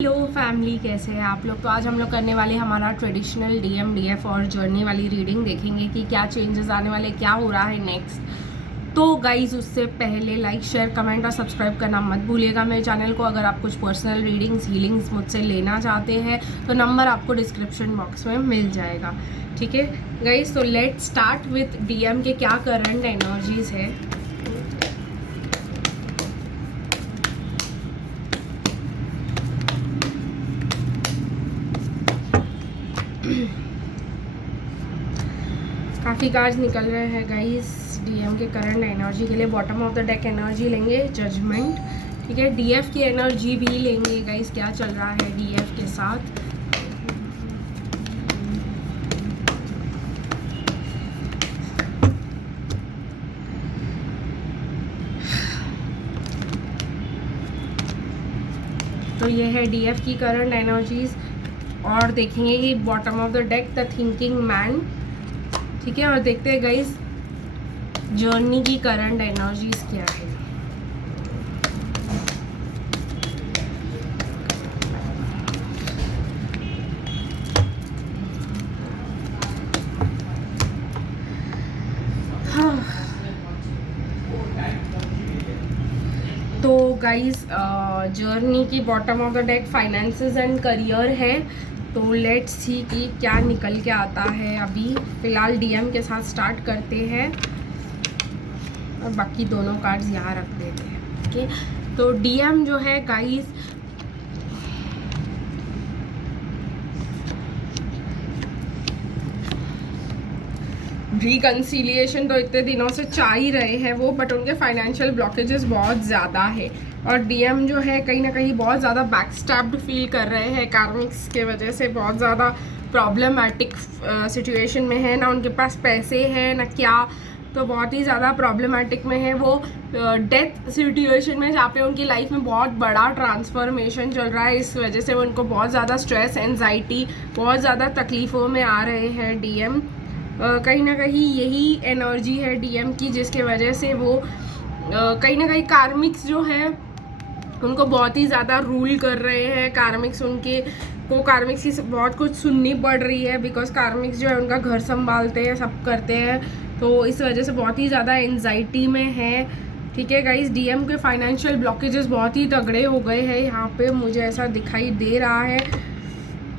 Hello family, कैसे हैं आप लोग। तो आज हम लोग करने वाले हमारा ट्रेडिशनल डीएम डीएफ और जर्नी वाली रीडिंग देखेंगे कि क्या चेंजेस आने वाले, क्या हो रहा है नेक्स्ट। तो गाइज उससे पहले लाइक शेयर कमेंट और सब्सक्राइब करना मत भूलिएगा मेरे चैनल को। अगर आप कुछ पर्सनल रीडिंग्स हीलिंग्स मुझसे लेना चाहते हैं तो नंबर आपको डिस्क्रिप्शन बॉक्स में मिल जाएगा। ठीक है गाइज, तो लेट स्टार्ट विथ डीएम के क्या करंट एनर्जीज है। काफ़ी कार्ड्स निकल रहे हैं गाइस डीएम के करंट एनर्जी के लिए। Bottom of the deck energy लेंगे जजमेंट, ठीक है। डीएफ की एनर्जी भी लेंगे गाइस, क्या चल रहा है डीएफ के साथ। तो ये है डीएफ की करंट एनर्जीज। और देखेंगे कि bottom of the deck the thinking man, ठीक है। और देखते हैं गाइस जर्नी की करंट एनर्जीज क्या है। तो गाइस जर्नी की bottom of the deck finances and career है। तो लेट्स सी कि क्या निकल के आता है। अभी फ़िलहाल डीएम के साथ स्टार्ट करते हैं और बाकी दोनों कार्ड्स यहाँ रख देते हैं। ओके, तो डीएम जो है गाइस रिकन्सिलिएशन तो इतने दिनों से चाह ही रहे हैं वो, बट उनके फाइनेंशियल ब्लॉकेजेस बहुत ज़्यादा है। और डीएम जो है कहीं ना कहीं बहुत ज़्यादा बैकस्टैप्ड फील कर रहे हैं कार्मिक्स के वजह से। बहुत ज़्यादा प्रॉब्लमैटिक सिचुएशन में है, ना उनके पास पैसे हैं ना क्या, तो बहुत ही ज़्यादा प्रॉब्लमैटिक में है वो। डेथ सिचुएशन में जहाँ पे उनकी लाइफ में बहुत बड़ा ट्रांसफॉर्मेशन चल रहा है, इस वजह से उनको बहुत ज़्यादा स्ट्रेस एंजाइटी बहुत ज़्यादा तकलीफ़ों में आ रहे हैं डीएम। कहीं ना कहीं यही एनर्जी है डीएम की, जिसके वजह से वो कहीं ना कहीं कार्मिक्स जो है उनको बहुत ही ज़्यादा रूल कर रहे हैं। कार्मिक्स कार्मिक्स की बहुत कुछ सुननी पड़ रही है, बिकॉज कार्मिक्स जो है उनका घर संभालते हैं, सब करते हैं, तो इस वजह से बहुत ही ज़्यादा एंजाइटी में है। ठीक है गाइस, डीएम के फाइनेंशियल ब्लॉकेजेस बहुत ही तगड़े हो गए हैं यहाँ पे, मुझे ऐसा दिखाई दे रहा है।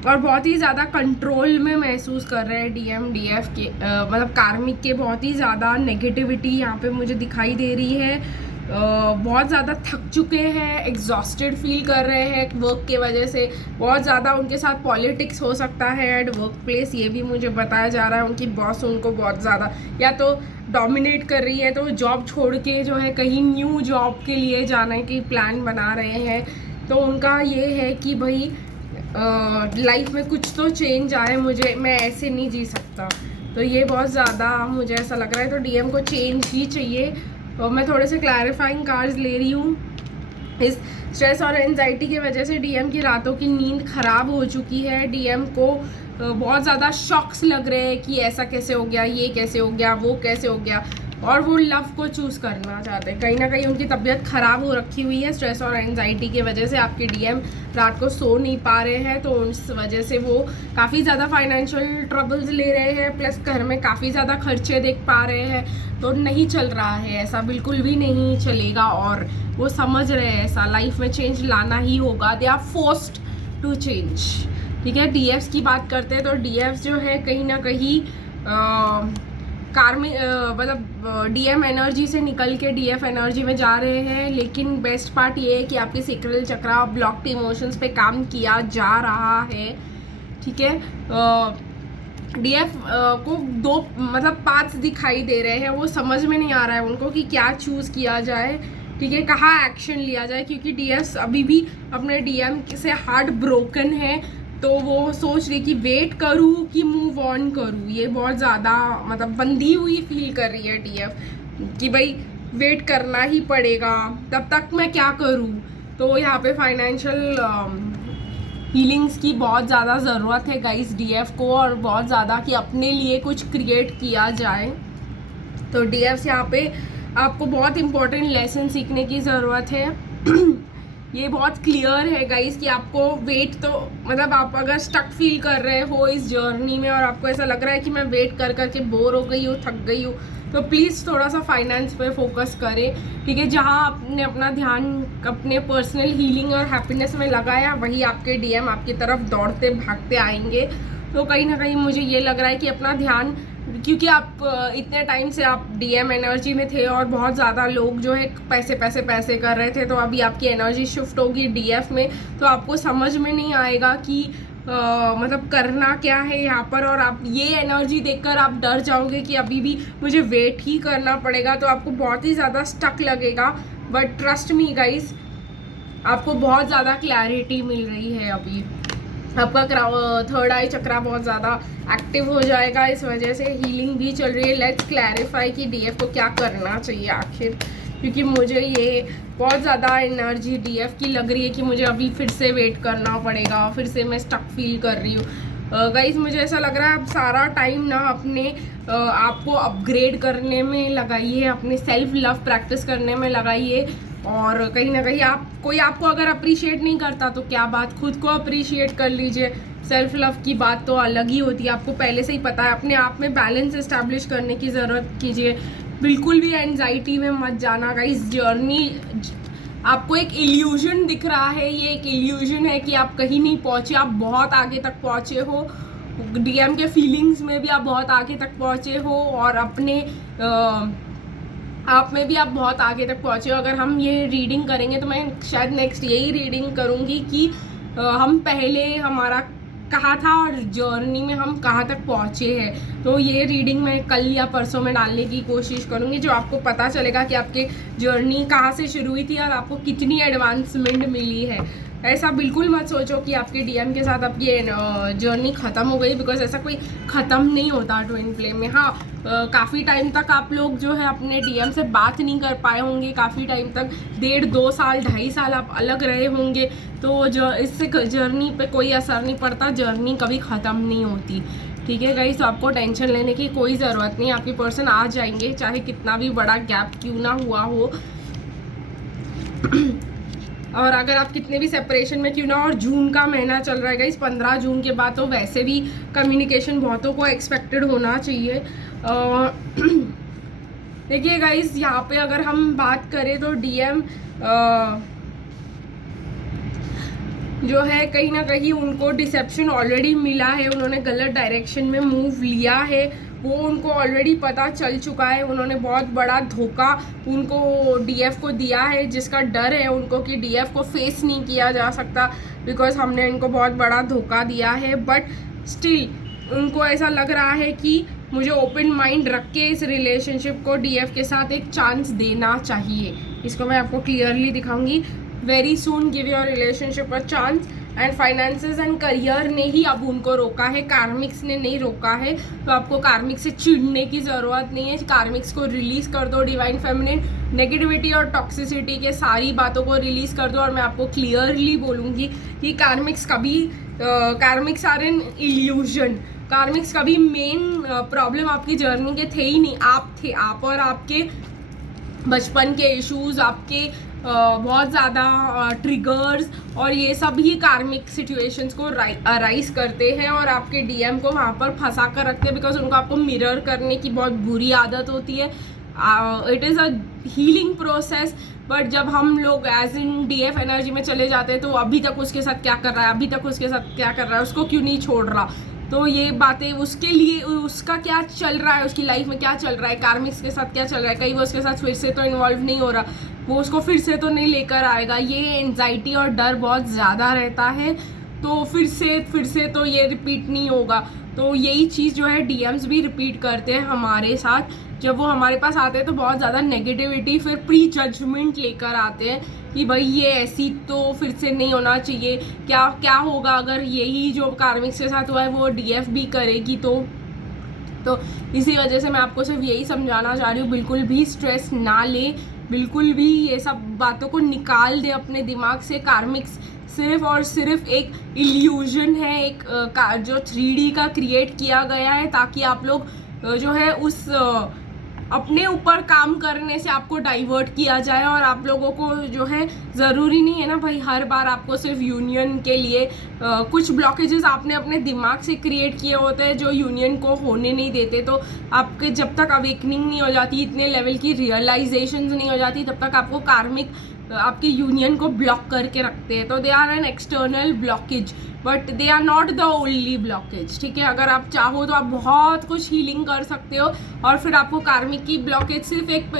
और बहुत ही ज़्यादा कंट्रोल में महसूस कर रहे हैं डीएम डीएफ के मतलब कार्मिक के। बहुत ही ज़्यादा नेगेटिविटी यहाँ पे मुझे दिखाई दे रही है। बहुत ज़्यादा थक चुके हैं, एग्जॉस्टेड फील कर रहे हैं वर्क के वजह से। बहुत ज़्यादा उनके साथ पॉलिटिक्स हो सकता है एट वर्क प्लेस, ये भी मुझे बताया जा रहा है। उनकी बॉस उनको बहुत ज़्यादा या तो डोमिनेट कर रही है, तो जॉब छोड़ के जो है कहीं न्यू जॉब के लिए जाने की प्लान बना रहे हैं। तो उनका ये है कि भाई लाइफ में कुछ तो चेंज आए, मैं ऐसे नहीं जी सकता। तो ये बहुत ज़्यादा मुझे ऐसा लग रहा है। तो डीएम को चेंज ही चाहिए। तो मैं थोड़े से क्लैरिफाइंग कार्ड्स ले रही हूँ। इस स्ट्रेस और एंजाइटी की वजह से डीएम की रातों की नींद ख़राब हो चुकी है। डीएम को बहुत ज़्यादा शॉक्स लग रहे हैं कि ऐसा कैसे हो गया, ये कैसे हो गया, वो कैसे हो गया, और वो लव को चूज़ करना चाहते हैं। कहीं ना कहीं उनकी तबीयत ख़राब हो रखी हुई है स्ट्रेस और एंजाइटी की वजह से। आपके डीएम रात को सो नहीं पा रहे हैं, तो उस वजह से वो काफ़ी ज़्यादा फाइनेंशियल ट्रबल्स ले रहे हैं, प्लस घर में काफ़ी ज़्यादा खर्चे देख पा रहे हैं। तो नहीं चल रहा है ऐसा, बिल्कुल भी नहीं चलेगा। और वो समझ रहे हैं ऐसा लाइफ में चेंज लाना ही होगा। They are forced to change. ठीक है, डीएफ्स की बात करते हैं तो डीएफ्स जो है कहीं ना कहीं मतलब डीएम एनर्जी से निकल के डीएफ एनर्जी में जा रहे हैं। लेकिन बेस्ट पार्ट ये है कि आपके सेक्रल चक्रा ब्लॉक्ड इमोशंस पे काम किया जा रहा है। ठीक है, डीएफ को दो मतलब पाथ्स दिखाई दे रहे हैं, वो समझ में नहीं आ रहा है उनको कि क्या चूज़ किया जाए। ठीक है, कहाँ एक्शन लिया जाए, क्योंकि डीएफ अभी भी अपने डीएम से हार्ट ब्रोकन है। तो वो सोच रही कि वेट करूँ कि मूव ऑन करूँ। ये बहुत ज़्यादा मतलब बंधी हुई फील कर रही है डीएफ कि भाई वेट करना ही पड़ेगा, तब तक मैं क्या करूँ। तो यहाँ पे फाइनेंशियल हीलिंग्स की बहुत ज़्यादा ज़रूरत है गाइस डीएफ को, और बहुत ज़्यादा कि अपने लिए कुछ क्रिएट किया जाए। तो डीएफ यहाँ पे आपको बहुत इम्पोर्टेंट लेसन सीखने की ज़रूरत है। ये बहुत क्लियर है गाइस कि आपको वेट तो मतलब आप अगर स्टक फील कर रहे हो इस जर्नी में और आपको ऐसा लग रहा है कि मैं वेट कर करके बोर हो गई हूँ, थक गई हूँ, तो प्लीज़ थोड़ा सा फाइनेंस पे फोकस करें, ठीक है। जहाँ आपने अपना ध्यान अपने पर्सनल हीलिंग और हैप्पीनेस में लगाया, वही आपके डीएम आपकी तरफ दौड़ते भागते आएंगे। तो कहीं ना कहीं मुझे ये लग रहा है कि अपना ध्यान, क्योंकि आप इतने टाइम से आप डीएम एनर्जी में थे और बहुत ज़्यादा लोग जो है पैसे पैसे पैसे कर रहे थे, तो अभी आपकी एनर्जी शिफ्ट होगी डीएफ में, तो आपको समझ में नहीं आएगा कि मतलब करना क्या है यहाँ पर, और आप ये एनर्जी देखकर आप डर जाओगे कि अभी भी मुझे वेट ही करना पड़ेगा, तो आपको बहुत ही ज़्यादा स्टक लगेगा। बट ट्रस्ट मी गाइस, आपको बहुत ज़्यादा क्लैरिटी मिल रही है। अभी आपका थर्ड आई चक्रा बहुत ज़्यादा एक्टिव हो जाएगा, इस वजह से हीलिंग भी चल रही है। लेट्स क्लैरिफाई कि डीएफ को क्या करना चाहिए आखिर, क्योंकि मुझे ये बहुत ज़्यादा एनर्जी डीएफ की लग रही है कि मुझे अभी फिर से वेट करना पड़ेगा, फिर से मैं स्टक फील कर रही हूँ। गाइस मुझे ऐसा लग रहा है आप सारा टाइम ना अपने आपको अपग्रेड करने में लगाइए, अपने सेल्फ लव प्रैक्टिस करने में लगाइए, और कहीं ना कहीं आपको अगर अप्रिशिएट नहीं करता तो क्या बात, खुद को अप्रिशिएट कर लीजिए। सेल्फ लव की बात तो अलग ही होती है, आपको पहले से ही पता है। अपने आप में बैलेंस इस्टेब्लिश करने की ज़रूरत कीजिए, बिल्कुल भी एंजाइटी में मत जाना गाइस। जर्नी आपको एक इल्यूजन दिख रहा है, ये एक इल्यूजन है कि आप कहीं नहीं पहुँचे, आप बहुत आगे तक पहुँचे हो। डीएम के फीलिंग्स में भी आप बहुत आगे तक पहुँचे हो, और अपने आप में भी आप बहुत आगे तक पहुँचे हो। अगर हम ये रीडिंग करेंगे तो मैं शायद नेक्स्ट यही रीडिंग करूँगी कि हम पहले हमारा कहाँ था और जर्नी में हम कहाँ तक पहुँचे हैं। तो ये रीडिंग मैं कल या परसों में डालने की कोशिश करूँगी, जो आपको पता चलेगा कि आपके जर्नी कहाँ से शुरू हुई थी और आपको कितनी एडवांसमेंट मिली है। ऐसा बिल्कुल मत सोचो कि आपके डीएम के साथ आपकी जर्नी ख़त्म हो गई, बिकॉज ऐसा कोई ख़त्म नहीं होता ट्विन फ्लेम में। हाँ, काफ़ी टाइम तक आप लोग जो है अपने डीएम से बात नहीं कर पाए होंगे, काफ़ी टाइम तक 1.5-2 साल 2.5 साल आप अलग रहे होंगे, तो जो इससे जर्नी पे कोई असर नहीं पड़ता, जर्नी कभी ख़त्म नहीं होती, ठीक है गाइस। तो आपको टेंशन लेने की कोई ज़रूरत नहीं, आपके पर्सन आ जाएंगे, चाहे कितना भी बड़ा गैप क्यों ना हुआ हो। और अगर आप कितने भी सेपरेशन में क्यों ना, और जून का महीना चल रहा है गाइस, 15 जून के बाद तो वैसे भी कम्युनिकेशन बहुतों को एक्सपेक्टेड होना चाहिए। देखिए गाइस, यहाँ पे अगर हम बात करें तो डीएम जो है कहीं ना कहीं उनको डिसेप्शन ऑलरेडी मिला है, उन्होंने गलत डायरेक्शन में मूव लिया है, वो उनको ऑलरेडी पता चल चुका है। उन्होंने बहुत बड़ा धोखा उनको डीएफ को दिया है, जिसका डर है उनको कि डीएफ को फेस नहीं किया जा सकता, बिकॉज हमने इनको बहुत बड़ा धोखा दिया है। बट स्टिल उनको ऐसा लग रहा है कि मुझे ओपन माइंड रख के इस रिलेशनशिप को डीएफ के साथ एक चांस देना चाहिए। इसको मैं आपको क्लियरली दिखाऊंगी। Very soon give your relationship a chance, and finances and career ने ही अब उनको रोका है, कार्मिक्स ने नहीं रोका है। तो आपको कार्मिक्स से चिढ़ने की ज़रूरत नहीं है, कार्मिक्स को रिलीज़ कर दो। डिवाइन फेमिनिन नेगेटिविटी और टॉक्सिसिटी के सारी बातों को रिलीज़ कर दो, और मैं आपको क्लियरली बोलूँगी कि karmics are an illusion. Karmics कभी मेन प्रॉब्लम आपकी जर्नी के थे ही नहीं, आप थे। आप और आपके बचपन के इश्यूज़, आपके बहुत ज़्यादा ट्रिगर्स और ये सब ही कार्मिक सिचुएशंस को अराइज करते हैं, और आपके डीएम को वहाँ पर फंसा कर रखते हैं, बिकॉज उनको आपको मिरर करने की बहुत बुरी आदत होती है। It is a healing process, but जब हम लोग एज इन डीएफ एनर्जी में चले जाते हैं तो अभी तक उसके साथ क्या कर रहा है, अभी तक उसके साथ क्या कर रहा है, उसको क्यों नहीं छोड़ रहा, तो ये बातें उसके लिए, उसका क्या चल रहा है, उसकी लाइफ में क्या चल रहा है, कार्मिक्स के साथ क्या चल रहा है, कहीं वो उसके साथ फिर से तो इन्वॉल्व नहीं हो रहा, वो उसको फिर से तो नहीं लेकर आएगा। ये एंजाइटी और डर बहुत ज़्यादा रहता है, तो फिर से तो ये रिपीट नहीं होगा। तो यही चीज़ जो है डीएम्स भी रिपीट करते हैं हमारे साथ। जब वो हमारे पास आते हैं तो बहुत ज़्यादा नेगेटिविटी, फिर प्री जजमेंट लेकर आते हैं कि भाई ये ऐसी तो फिर से नहीं होना चाहिए, क्या होगा अगर यही जो कार्मिक्स के साथ हुआ है वो डीएफ भी करेगी। तो इसी वजह से मैं आपको सिर्फ यही समझाना चाह रही हूँ, बिल्कुल भी स्ट्रेस ना ले, बिल्कुल भी ये सब बातों को निकाल दे अपने दिमाग से। कार्मिक्स सिर्फ और सिर्फ एक इल्यूजन है, एक जो 3D का क्रिएट किया गया है, ताकि आप लोग जो है उस अपने ऊपर काम करने से आपको डाइवर्ट किया जाए। और आप लोगों को जो है ज़रूरी नहीं है ना भाई हर बार आपको सिर्फ यूनियन के लिए कुछ ब्लॉकेजेस आपने अपने दिमाग से क्रिएट किए होते हैं जो यूनियन को होने नहीं देते। तो आपके जब तक अवेकनिंग नहीं हो जाती, इतने लेवल की रियलाइजेशन नहीं हो जाती, तब तक आपको कार्मिक आपके यूनियन को ब्लॉक करके रखते हैं। तो they are an external blockage but they are not the only blockage, ठीक है। अगर आप चाहो तो आप बहुत कुछ हीलिंग कर सकते हो और फिर आपको कार्मिक की ब्लॉकेज सिर्फ एक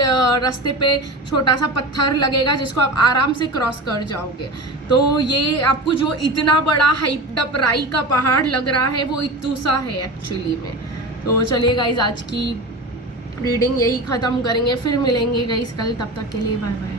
रास्ते पे छोटा सा पत्थर लगेगा जिसको आप आराम से क्रॉस कर जाओगे। तो ये आपको जो इतना बड़ा हाइप्ड अप राई का पहाड़ लग रहा है वो इतू सा है एक्चुअली में। तो चलिए गाइज आज की रीडिंग यही ख़त्म करेंगे, फिर मिलेंगे गाइज कल, तब तक के लिए बाय बाय।